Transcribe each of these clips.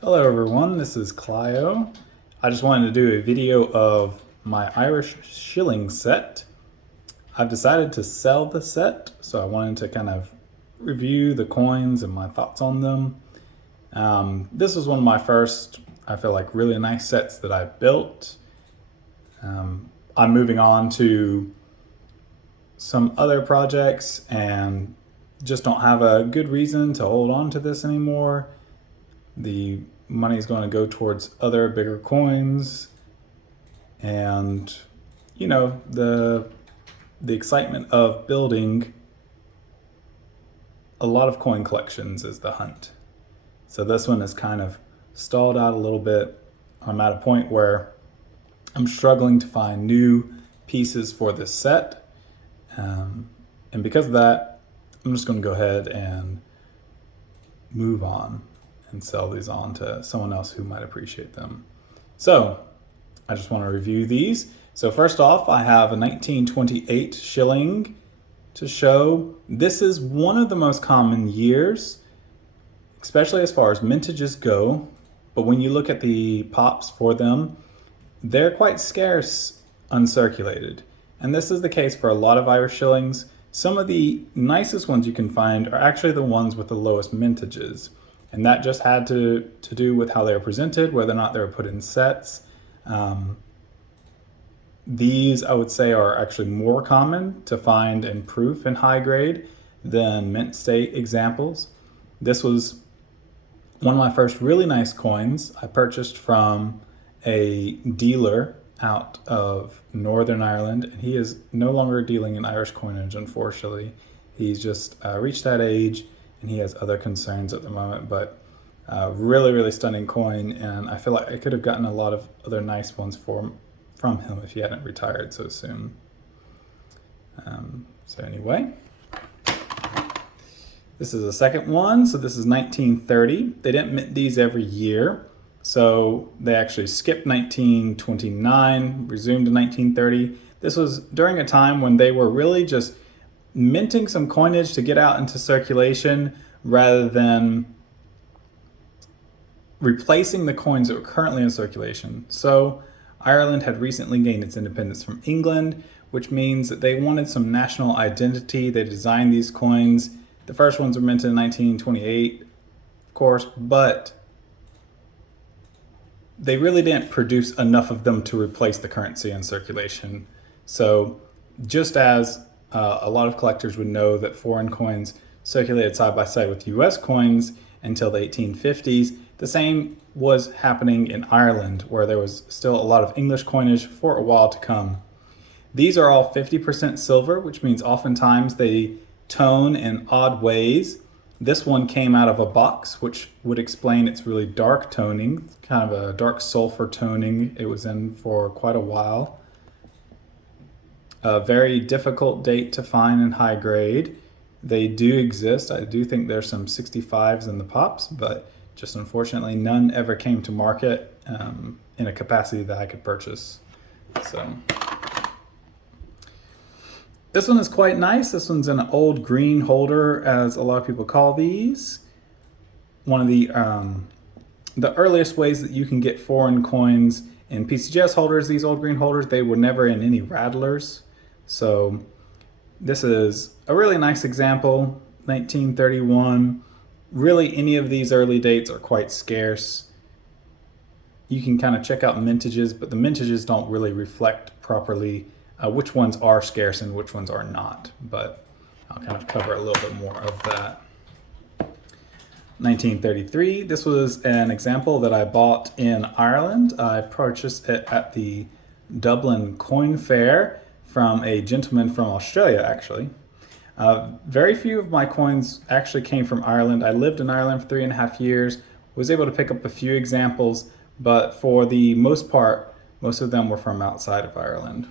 Hello everyone, this is Clio. I just wanted to do a video of my Irish Shilling set. I've decided to sell the set, so I wanted to kind of review the coins and my thoughts on them. This was one of my first, I feel like, really nice sets that I built. I'm moving on to some other projects and just don't have a good reason to hold on to this anymore. The money is going to go towards other bigger coins, and the excitement of building a lot of coin collections is the hunt. So this one is kind of stalled out a little bit. I'm at a point where I'm struggling to find new pieces for this set, and because of that, I'm just going to go ahead and move on and sell these on to someone else who might appreciate them. So I just want to review these. So first off, I have a 1928 shilling to show. This is one of the most common years, especially as far as mintages go. But when you look at the pops for them, they're quite scarce uncirculated. And this is the case for a lot of Irish shillings. Some of the nicest ones you can find are actually the ones with the lowest mintages. And that just had to do with how they were presented, whether or not they were put in sets. These, I would say, are actually more common to find in proof and high grade than mint state examples. This was one of my first really nice coins. I purchased from a dealer out of Northern Ireland, and he is no longer dealing in Irish coinage, unfortunately. He's just reached that age, and he has other concerns at the moment, but really stunning coin, and I feel like I could have gotten a lot of other nice ones from him if he hadn't retired so soon. So anyway, this is the second one. So this is 1930. They didn't mint these every year, so they actually skipped 1929, resumed in 1930. This was during a time when they were really just minting some coinage to get out into circulation rather than replacing the coins that were currently in circulation. So Ireland had recently gained its independence from England, which means that they wanted some national identity. They designed these coins. The first ones were minted in 1928, of course, but they really didn't produce enough of them to replace the currency in circulation. So just as a lot of collectors would know that foreign coins circulated side by side with US coins until the 1850s, the same was happening in Ireland, where there was still a lot of English coinage for a while to come. These are all 50% silver, which means oftentimes they tone in odd ways. This one came out of a box, which would explain its really dark toning, kind of a dark sulfur toning it was in for quite a while. A very difficult date to find in high grade. They do exist. I do think there's some 65s in the pops, but just unfortunately none ever came to market in a capacity that I could purchase. So this one is quite nice. This one's an old green holder, as a lot of people call these. One of the earliest ways that you can get foreign coins in PCGS holders, these old green holders, they were never in any rattlers. So this is a really nice example, 1931. Really, any of these early dates are quite scarce. You can kind of check out mintages, but the mintages don't really reflect properly which ones are scarce and which ones are not. But I'll kind of cover a little bit more of that. 1933, this was an example that I bought in Ireland. I purchased it at the Dublin Coin Fair from a gentleman from Australia, actually. Very few of my coins actually came from Ireland. I lived in Ireland for 3.5 years, was able to pick up a few examples, but for the most part, most of them were from outside of Ireland.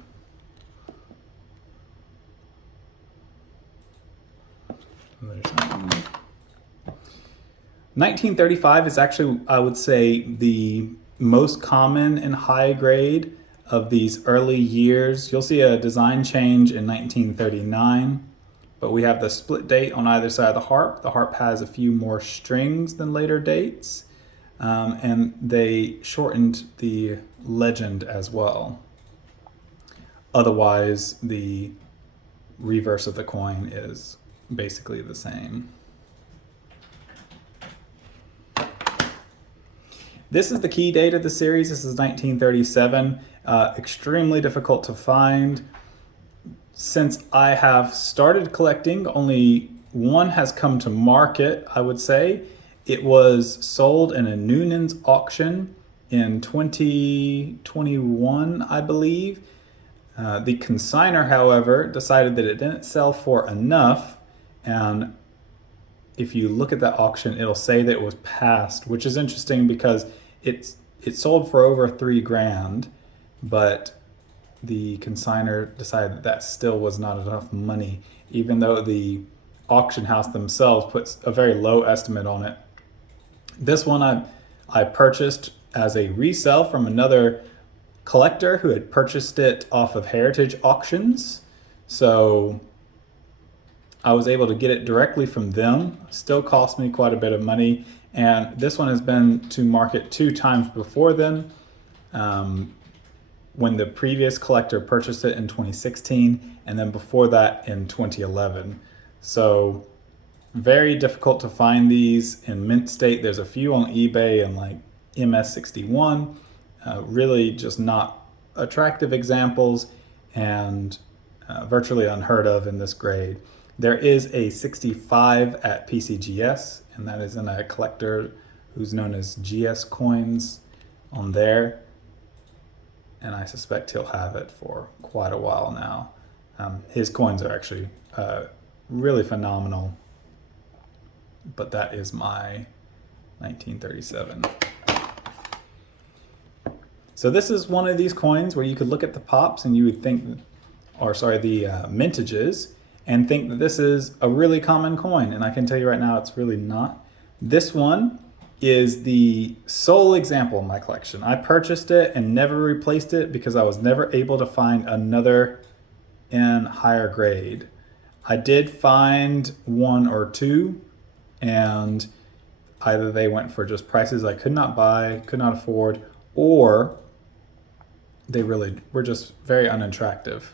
There's 1935 is actually, I would say, the most common and high grade of these early years. You'll see a design change in 1939. But we have the split date on either side of the harp. The harp has a few more strings than later dates. and they shortened the legend as well. Otherwise, the reverse of the coin is basically the same. This is the key date of the series. This is 1937. Extremely difficult to find. Since I have started collecting, only one has come to market, I would say. It was sold in a Noonan's auction in 2021, I believe. The consignor, however, decided that it didn't sell for enough, and if you look at that auction, it'll say that it was passed, which is interesting because it sold for over $3,000, but the consignor decided that still was not enough money, even though the auction house themselves puts a very low estimate on it. This one I purchased as a resale from another collector who had purchased it off of Heritage Auctions. So I was able to get it directly from them. Still cost me quite a bit of money. And this one has been to market 2 times before then. When the previous collector purchased it in 2016, and then before that in 2011. So very difficult to find these in mint state. There's a few on eBay and like MS61. Really just not attractive examples, and virtually unheard of in this grade. There is a 65 at PCGS, and that is in a collector who's known as GS Coins on there. And I suspect he'll have it for quite a while now. His coins are actually really phenomenal. But that is my 1937. So this is one of these coins where you could look at the pops and you would think, or sorry, the mintages, and think that this is a really common coin. And I can tell you right now, it's really not. This one is the sole example in my collection. I purchased it and never replaced it because I was never able to find another in higher grade. I did find 1 or 2, and either they went for just prices I could not buy, could not afford, or they really were just very unattractive.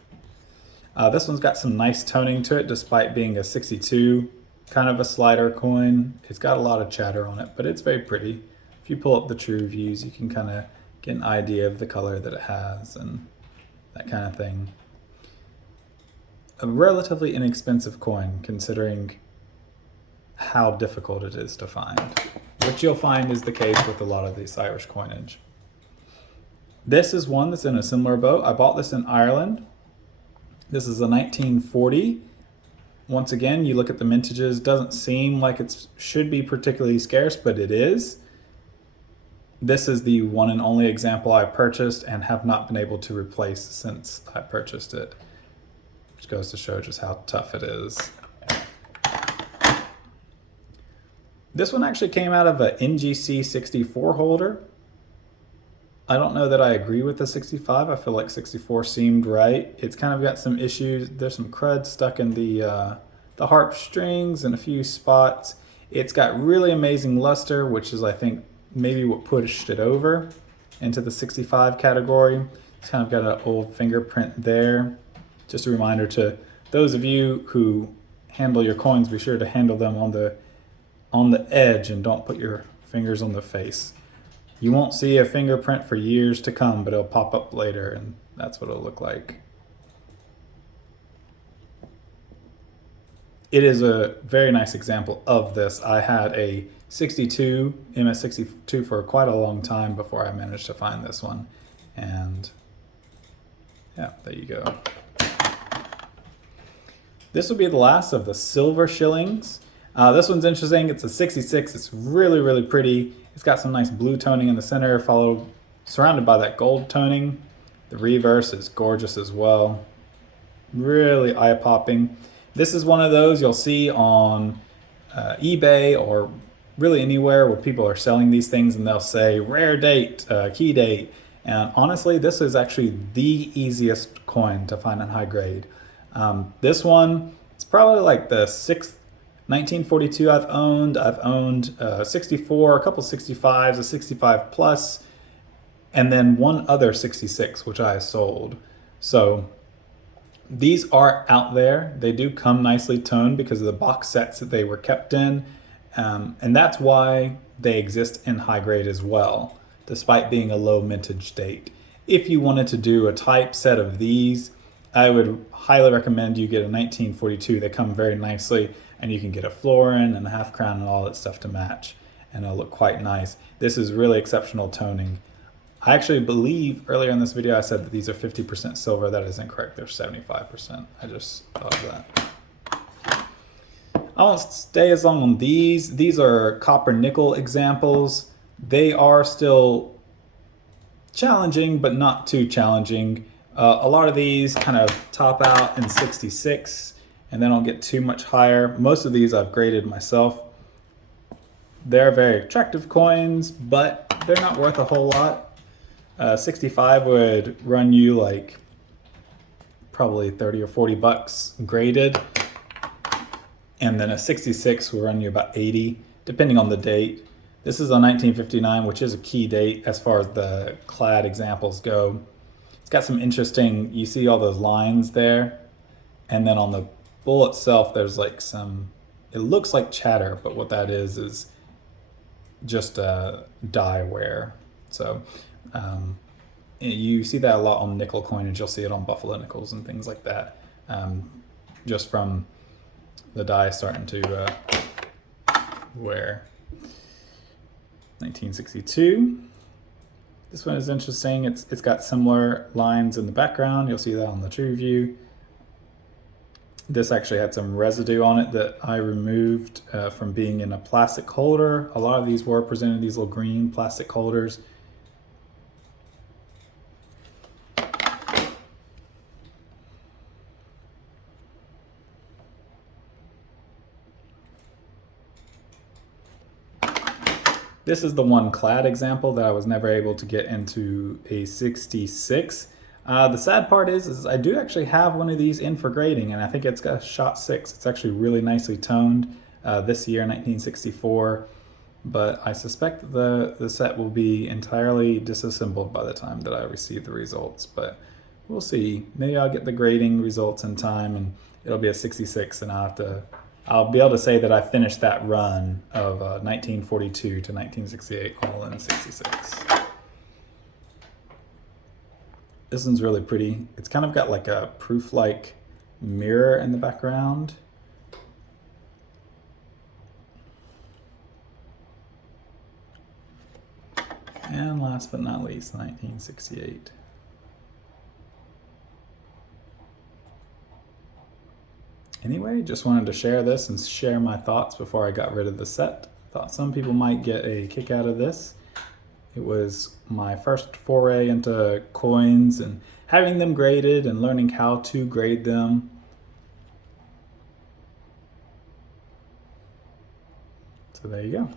This one's got some nice toning to it despite being a 62, kind of a slider coin. It's got a lot of chatter on it, but it's very pretty. If you pull up the true views, you can kind of get an idea of the color that it has and that kind of thing. A relatively inexpensive coin considering how difficult it is to find, which you'll find is the case with a lot of this Irish coinage. This is one that's in a similar boat. I bought this in Ireland. This is a 1940. Once again, you look at the mintages, doesn't seem like it should be particularly scarce, but it is. This is the one and only example I purchased and have not been able to replace since I purchased it, which goes to show just how tough it is. This one actually came out of a NGC 64 holder. I don't know that I agree with the 65. I feel like 64 seemed right. It's kind of got some issues. There's some crud stuck in the harp strings in a few spots. It's got really amazing luster, which is, I think, maybe what pushed it over into the 65 category. It's kind of got an old fingerprint there. Just a reminder to those of you who handle your coins, be sure to handle them on the edge and don't put your fingers on the face. You won't see a fingerprint for years to come, but it'll pop up later, and that's what it'll look like. It is a very nice example of this. I had a 62, MS62 for quite a long time before I managed to find this one. And yeah, there you go. This will be the last of the silver shillings. This one's interesting. It's a 66. It's really, really pretty. It's got some nice blue toning in the center, surrounded by that gold toning. The reverse is gorgeous as well. Really eye-popping. This is one of those you'll see on eBay or really anywhere where people are selling these things and they'll say rare date, key date. And honestly, this is actually the easiest coin to find in high grade. This one, it's probably like the 6th 1942 I've owned 64, a couple 65s, a 65 plus, and then one other 66, which I sold. So these are out there. They do come nicely toned because of the box sets that they were kept in. And that's why they exist in high grade as well, despite being a low mintage date. If you wanted to do a type set of these, I would highly recommend you get a 1942. They come very nicely, and you can get a florin and a half crown and all that stuff to match, and it'll look quite nice. This is really exceptional toning. I actually believe earlier in this video I said that these are 50% silver. That is incorrect. They're 75%. I just thought of that. I won't stay as long on these. These are copper nickel examples. They are still challenging, but not too challenging. A lot of these kind of top out in 66 and then I'll get too much higher. Most of these I've graded myself. They're very attractive coins, but they're not worth a whole lot. 65 would run you like probably 30 or 40 bucks graded. And then a 66 will run you about 80, depending on the date. This is a 1959, which is a key date as far as the clad examples go. It's got some interesting, you see all those lines there. And then on the bull itself, there's like some, it looks like chatter, but what that is just die wear. So you see that a lot on nickel coinage. You'll see it on buffalo nickels and things like that. Just from the die starting to wear. 1962. This one is interesting. It's got similar lines in the background. You'll see that on the true view. This actually had some residue on it that I removed from being in a plastic holder. A lot of these were presented in these little green plastic holders. This is the one clad example that I was never able to get into a 66. The sad part is I do actually have one of these in for grading, and I think it's got a shot 6. It's actually really nicely toned this year, 1964. But I suspect the set will be entirely disassembled by the time that I receive the results. But we'll see. Maybe I'll get the grading results in time, and it'll be a 66, and I'll be able to say that I finished that run of 1942 to 1968 all in 66. This one's really pretty. It's kind of got like a proof-like mirror in the background. And last but not least, 1968. Anyway, just wanted to share this and share my thoughts before I got rid of the set. Thought some people might get a kick out of this. It was my first foray into coins and having them graded and learning how to grade them. So there you go.